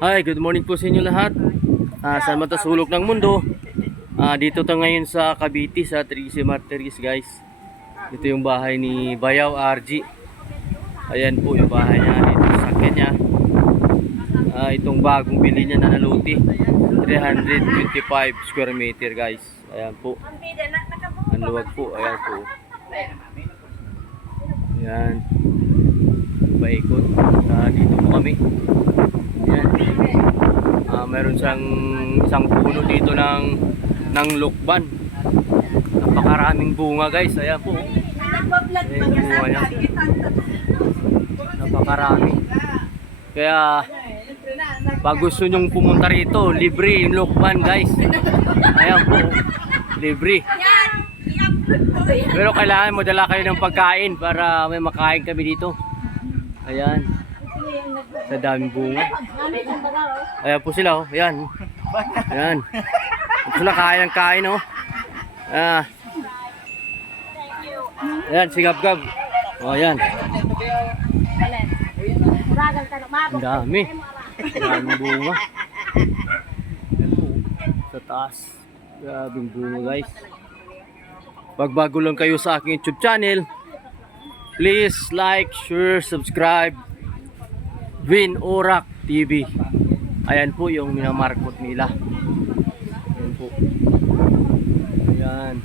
Hi, good morning po sa inyo lahat. Sa matasulok ng mundo. Dito tayo ngayon sa Cavite sa Trece Martires, guys. Ito yung bahay ni Bayaw RG. Ayan po yung bahay niya. Ito sa sakyan niya. Itong bagong bili niya na naluti. 325 square meter, guys. Ayan po. Ang luwag po. Ayan po. Ayan. Paikot. Dito po kami. Ayan. Meron siyang isang puno dito ng lukban. Napakaraming bunga, guys. Ayan po. Ayan yung bunga niya. Napakarami. Kaya pag gusto nyong pumunta rito, libre yung lukban, guys. Ayan po. Libre. Pero kailangan mo dala kayo ng pagkain para may makain kami dito. Ayan. Sa daming bunga. Ayan po sila, oh. Ayan. Ayan. Ito sila kain, oh. Ayan, sigab-gab. Oh, ayan. Ang dami. Daming bunga. Ayan po. Sa taas. Grabing bunga, guys. Pag bago lang kayo sa aking YouTube channel, please like, share, subscribe. Vin Orac TV. Ayan po yung minamarkot nila. Ayan po. Ayan.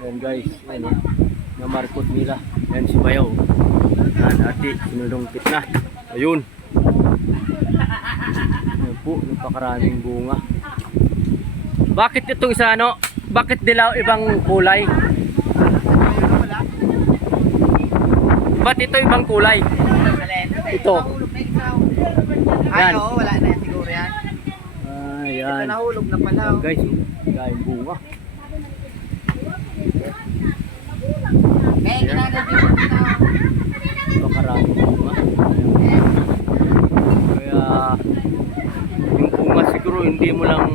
Ayan, guys. Ayan, minamarkot nila. Ayan si Bayaw. Ayan, ati. Sinulungkit na. Ayun. Ayan po. Napakaraming bunga. Bakit itong isa, ano? Bakit dilaw ibang kulay? Ba't ito ibang kulay? Ito. Ay, oo, wala na yan siguro yan. Ayan. Ito nahulog na pala. Ayan, guys, dahil bunga. Kaya ginagawin mo na. Napakaraming bunga. Kaya yung bunga siguro hindi mo lang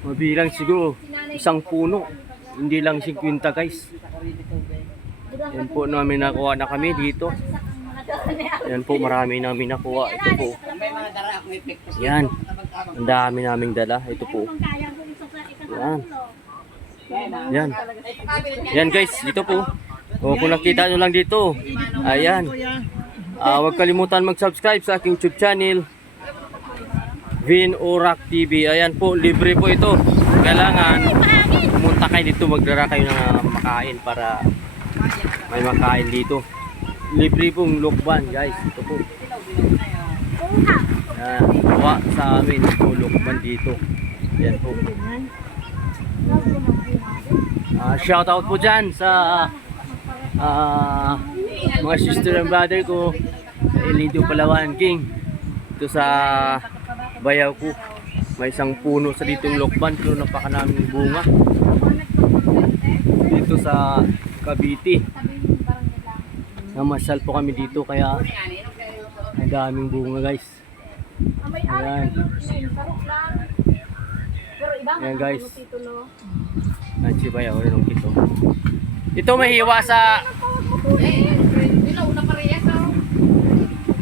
mabilang siguro isang puno. Hindi lang 50, guys. Yan po namin nakuha na kami dito. Yan po, marami namin nakuha. Ito po. Yan. Ang dami naming dala. Ito po. Yan. Yan. Yan, guys. Dito po. O, kung nakita nyo lang dito. Ayan. Huwag kalimutan mag-subscribe sa aking YouTube channel. Vin Orac TV. Ayan po. Libre po ito. Kailangan pumunta kayo dito. Magdara kayo ng makain para may makain dito. Libre pong lukban, guys. Ito po. Yan. Kuha sa amin ito lukban dito. Yan po. Shout out po dyan sa mga sister and brother ko sa Elidio Palawan King. Ito sa Bayaw ko. May isang puno sa ditong lukban. Pero napakaraming bunga. Dito sa Cavite. Namasyal po kami dito kaya ang daming bunga, guys. Ayan. Ayan, guys. Ayan si Bayaw rin ng kito. Ito mahiwa sa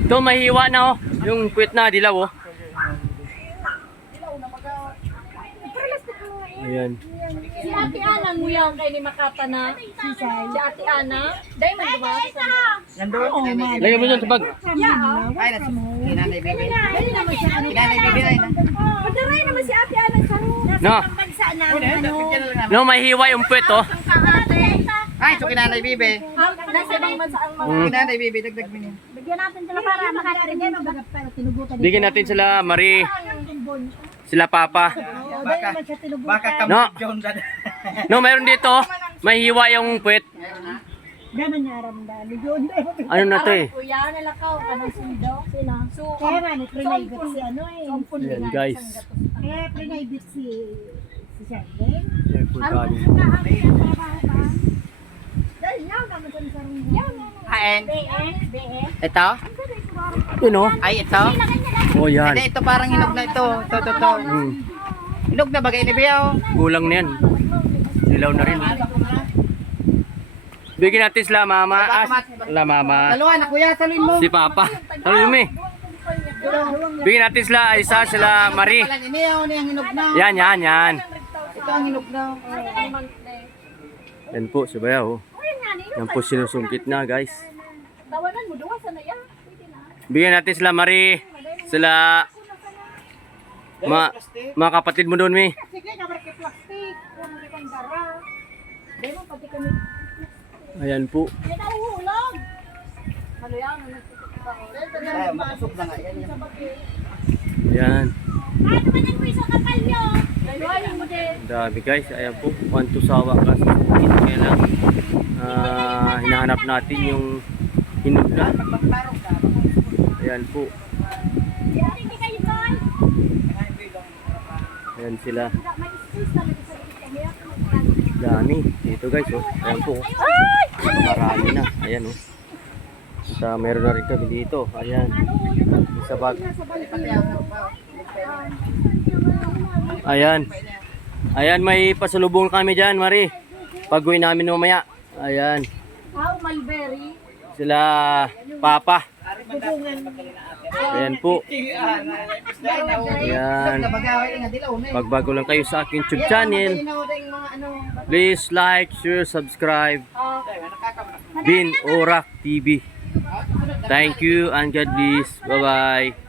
ito mahiwa na, oh. Yung puwet na dilaw, oh. Ayan. Si Ate Ana mo yan kay ni Makapa na. Si Ate Ana. Dahil man diba? Nandun. Lagyan mo dyan sa bag. Ay, nasa Kinanay Bibi. Dahil naman siya. Kinanay Bibi ay na. Pagdaray naman si Ate Ana sa No. bansa na. No, mahiwa yung puwet, oh. Ay, so Kinanay Bibi. Nasa ibang bansa ang mga. Kinanay Bibi, dagdag mo niya. Bigyan natin sila para makakarinig. Pero tinugutan Bigyan natin sila Marie, sila Papa. Baka No. John dad. No, meron dito, mahiwa yung puwet. Daman niya ramdam. Yun. Ano na to, eh? Kuya, nalakaw ka ng sundo. Sila. So, kaya nga, pre-private si ano eh. Ayan, guys. Kaya pre-private si Sherden. Ayan po tayo. Dahil yaw naman sa sarong. Aen. BE. Ito? Yun, oh. Ay, ito? Oh, yan. Hindi, ito parang hinog na ito. Ito. Hinog na bagay ni Biyaw. Kulang na yan. Dilaw na rin. Bigyan natin sila mama. Sila mama. Dalawa na kuya, saluin mo. Si Papa. Saluhin mo eh. Bigyan natin sila Isa, sila Marie. Ini yung hinog na. Yan. Ito ang hinog na. Yan po, si Bayaw. Yan po sinusungkit na guys. Tawanan mo, duwa sana yan. Bigyan natin sila Marie. Sila mga kapatid mo doon, Mi. Sige, nabar kay plastic. Kung hindi kang dara. Dahil mo pati kami. Ayan po. May nauhulog. Ano yan? Ay, makusog na nga yan. Ayan. Kahit naman ang piso kapalyo. Dahil mo din. Ang dami guys. Ayan po. Kwanto sawa kasi. Kaya lang hinahanap natin yung hinog na. Ayan po. Hindi kayo boy. Ayan sila. May excuse na may Dami. Dito guys. Oh. Ayan po. Marami na. Ayan oh. At meron na rin kami dito. Ayan. Sa bag. Ayan. Ayan, may pasalubong kami dyan, Marie. Pag-uwi namin mamaya. Ayan. Mulberry. Sila Papa. Ayan po. Ayan. Pagbago lang kayo sa aking YouTube channel, please like, share, subscribe. Bin Orak TV. Thank you and God bless. Bye-bye.